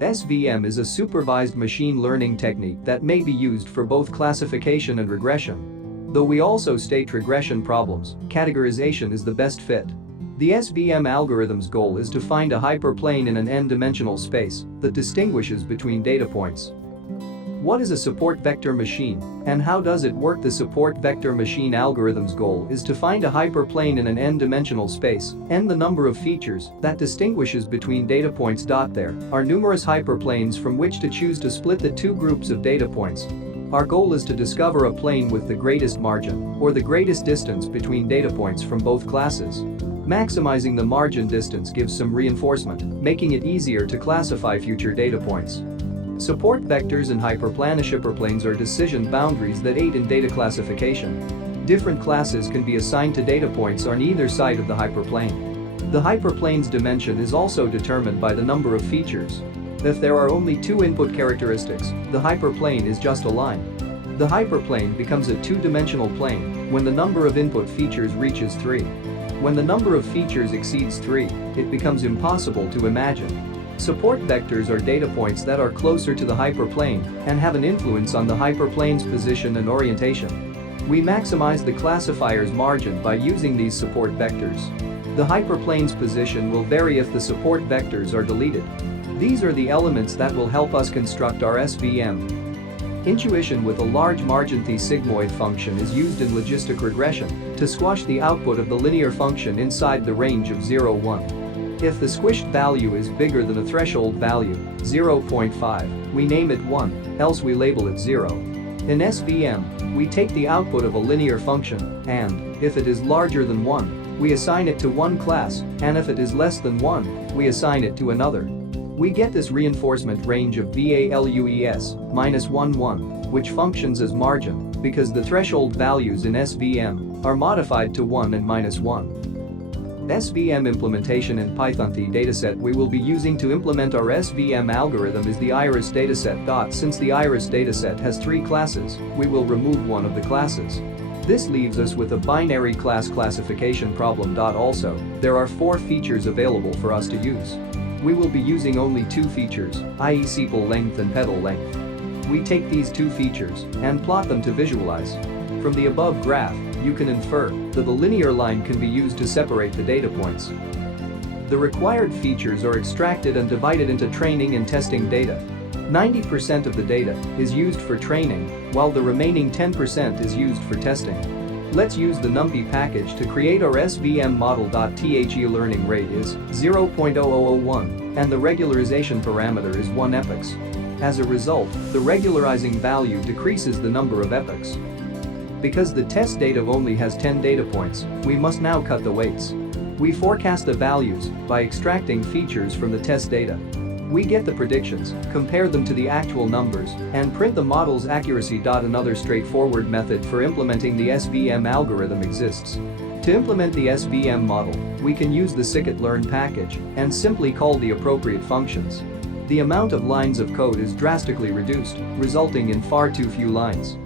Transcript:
SVM is a supervised machine learning technique that may be used for both classification and regression. Though we also state regression problems, categorization is the best fit. The SVM algorithm's goal is to find a hyperplane in an n-dimensional space that distinguishes between data points. What is a support vector machine, and how does it work? The support vector machine algorithm's goal is to find a hyperplane in an n-dimensional space, n the number of features that distinguishes between data points. There are numerous hyperplanes from which to choose to split the two groups of data points. Our goal is to discover a plane with the greatest margin, or the greatest distance between data points from both classes. Maximizing the margin distance gives some reinforcement, making it easier to classify future data points. Support vectors and hyperplanes are decision boundaries that aid in data classification. Different classes can be assigned to data points on either side of the hyperplane. The hyperplane's dimension is also determined by the number of features. If there are only two input characteristics, the hyperplane is just a line. The hyperplane becomes a two-dimensional plane when the number of input features reaches 3. When the number of features exceeds 3, it becomes impossible to imagine. Support vectors are data points that are closer to the hyperplane and have an influence on the hyperplane's position and orientation. We maximize the classifier's margin by using these support vectors. The hyperplane's position will vary if the support vectors are deleted. These are the elements that will help us construct our SVM. Intuition with a large margin. The sigmoid function is used in logistic regression to squash the output of the linear function inside the range of 0, 1. If the squished value is bigger than a threshold value, 0.5, we name it 1, else we label it 0. In SVM, we take the output of a linear function and, if it is larger than 1, we assign it to one class, and if it is less than 1, we assign it to another. We get this reinforcement range of values -1, 1, which functions as margin because the threshold values in SVM are modified to 1 and -1. SVM implementation in Python. The dataset we will be using to implement our SVM algorithm is the iris dataset. Since the iris dataset has 3 classes, we will remove one of the classes. This leaves us with a binary class classification problem. Also, there are 4 features available for us to use. We will be using only 2 features, i.e. sepal length and petal length. We take these 2 features and plot them to visualize. From the above graph, you can infer that the linear line can be used to separate the data points. The required features are extracted and divided into training and testing data. 90% of the data is used for training, while the remaining 10% is used for testing. Let's use the NumPy package to create our SVM model. The learning rate is 0.0001 and the regularization parameter is 1 epochs. As a result, the regularizing value decreases the number of epochs. Because the test data only has 10 data points, we must now cut the weights. We forecast the values by extracting features from the test data. We get the predictions, compare them to the actual numbers, and print the model's accuracy. Another straightforward method for implementing the SVM algorithm exists. To implement the SVM model, we can use the scikit-learn package and simply call the appropriate functions. The amount of lines of code is drastically reduced, resulting in far too few lines.